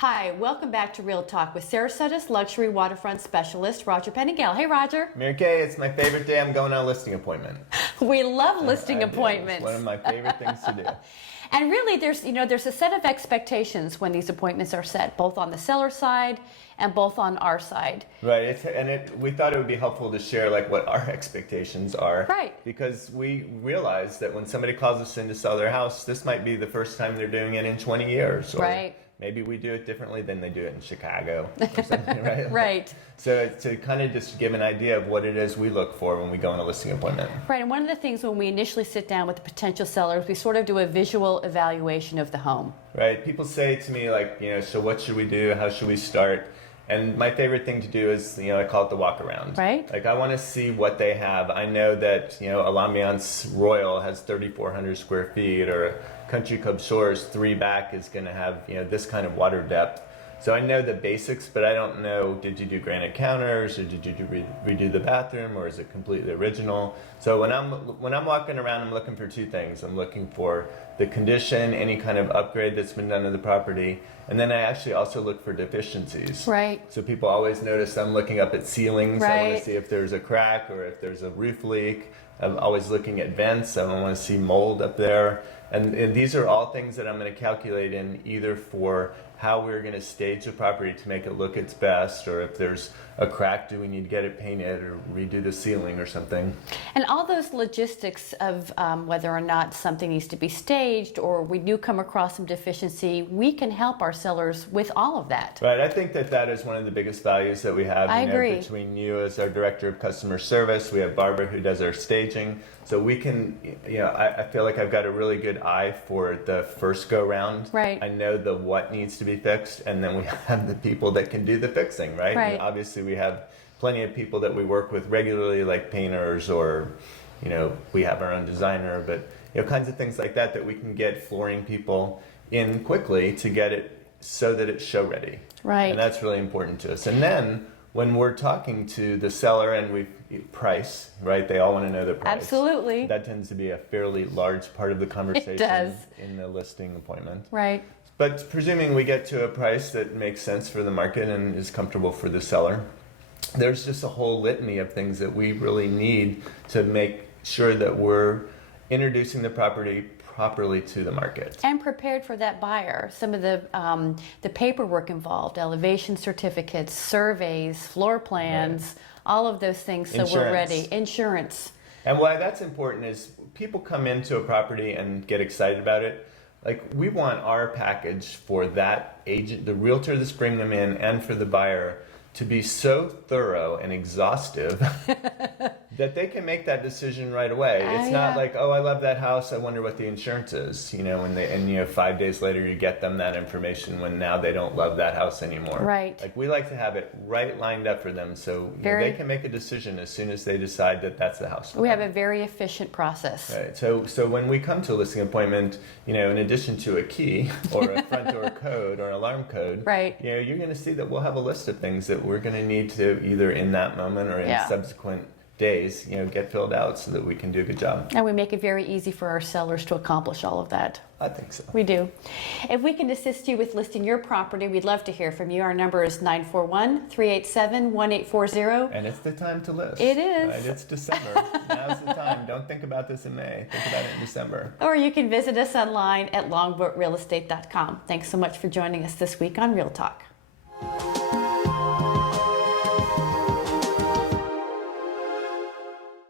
Hi, welcome back to Real Talk with Sarasota's luxury waterfront specialist, Roger Pettingell. Hey, Roger. Mary Kay, it's my favorite day. I'm going on a listing appointment. We love listing appointments. It's one of my favorite things to do. And really, there's a set of expectations when these appointments are set, both on the seller side and both on our side. Right, we thought it would be helpful to share like what our expectations are. Right. Because we realize that when somebody calls us in to sell their house, this might be the first time they're doing it in 20 years. Or right. Maybe we do it differently than they do it in Chicago or something, right? Right. So to kind of just give an idea of what it is we look for when we go on a listing appointment. Right, and one of the things when we initially sit down with the potential sellers, we sort of do a visual evaluation of the home. Right, people say to me like, so what should we do? How should we start? And my favorite thing to do is, I call it the walk around. Right. Like I want to see what they have. I know that, L'Ambiance Royal has 3,400 square feet, or Country Club Shores 3 back is going to have, this kind of water depth. So I know the basics, but I don't know, did you do granite counters, or did you redo the bathroom, or is it completely original? So when I'm walking around, I'm looking for two things. I'm looking for the condition, any kind of upgrade that's been done to the property, and then I actually also look for deficiencies. Right. So people always notice I'm looking up at ceilings. Right. I want to see if there's a crack or if there's a roof leak. I'm always looking at vents. I want to see mold up there. And these are all things that I'm going to calculate in either for how we're going to stage the property to make it look its best, or if there's a crack, do we need to get it painted or redo the ceiling or something. And all those logistics of whether or not something needs to be staged or we do come across some deficiency, we can help our sellers with all of that. Right, I think that is one of the biggest values that we have. I agree. Between you as our Director of Customer Service, we have Barbara who does our staging. So we can, I feel like I've got a really good eye for the first go round. Right. I know the what needs to be fixed, and then we have the people that can do the fixing, right? Right. And obviously we have plenty of people that we work with regularly, like painters, or, we have our own designer, but, kinds of things like that we can get flooring people in quickly to get it so that it's show ready. Right. And that's really important to us. And then when we're talking to the seller and we price, right? They all want to know the price. Absolutely. That tends to be a fairly large part of the conversation. It does. In the listing appointment. Right. But presuming we get to a price that makes sense for the market and is comfortable for the seller, there's just a whole litany of things that we really need to make sure that we're introducing the property properly to the market. And prepared for that buyer. Some of the paperwork involved, elevation certificates, surveys, floor plans, right. All of those things, so we're ready. Insurance. And why that's important is people come into a property and get excited about it. Like, we want our package for that agent, the realtor that's bringing them in, and for the buyer to be so thorough and exhaustive that they can make that decision right away. It's not like, oh, I love that house, I wonder what the insurance is, and 5 days later you get them that information when now they don't love that house anymore. Right. Like, we like to have it right lined up for them so they can make a decision as soon as they decide that that's the house. We have a very efficient process. Right. So when we come to a listing appointment, in addition to a key or a front door code or an alarm code, right. You're going to see that we'll have a list of things that we're going to need to either in that moment or in subsequent days, get filled out so that we can do a good job. And we make it very easy for our sellers to accomplish all of that. I think so. We do. If we can assist you with listing your property, we'd love to hear from you. Our number is 941-387-1840. And it's the time to list. It is. Right? It's December. Now's the time. Don't think about this in May. Think about it in December. Or you can visit us online at longboatrealestate.com. Thanks so much for joining us this week on Real Talk.